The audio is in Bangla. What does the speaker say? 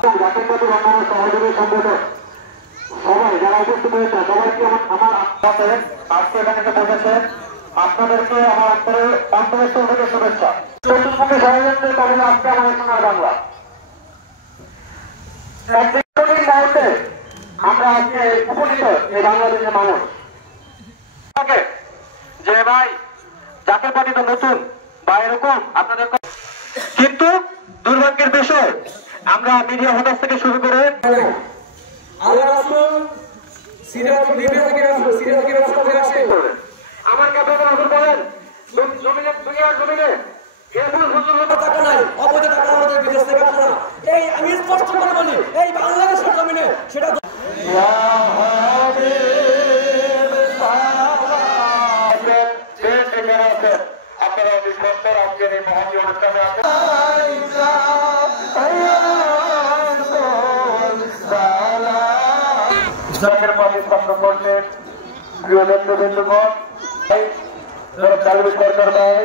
জাতীয় পার্টির অন্যান্য সহযোগী সংগঠন সবাই যারা উপস্থিত হয়েছে সবাইকে আমার আজকে এখানে বসেছে আপনাদেরকে আমার অন্তরের থেকে শুভেচ্ছা। চতুর্মুখী ষড়যন্ত্রের কারণে আজকে আমাদের সোনার বাংলা মুহূর্তে আমরা আজকে উপনীত এই বাংলাদেশের মানুষ যে ভাই জাতীয় পার্টি তো নতুন বা এরকম আপনাদের, কিন্তু দুর্ভাগ্যের বিষয় আমরা মিডিয়া হতাশ থেকে শুরু করে আমার কাছে বলেন জমিনে দুনিয়ার জমিনে আমি স্পষ্ট করে বলি এই বাংলাদেশের জমিনে সেটা আপনারা বিশ্বস্তর আজকের এই মহানী অনুষ্ঠানে আছেন। জাতীয় পার্টির ছাত্র পরিষদের প্রিয় নেতৃবৃন্দগণ, সরকার ভাই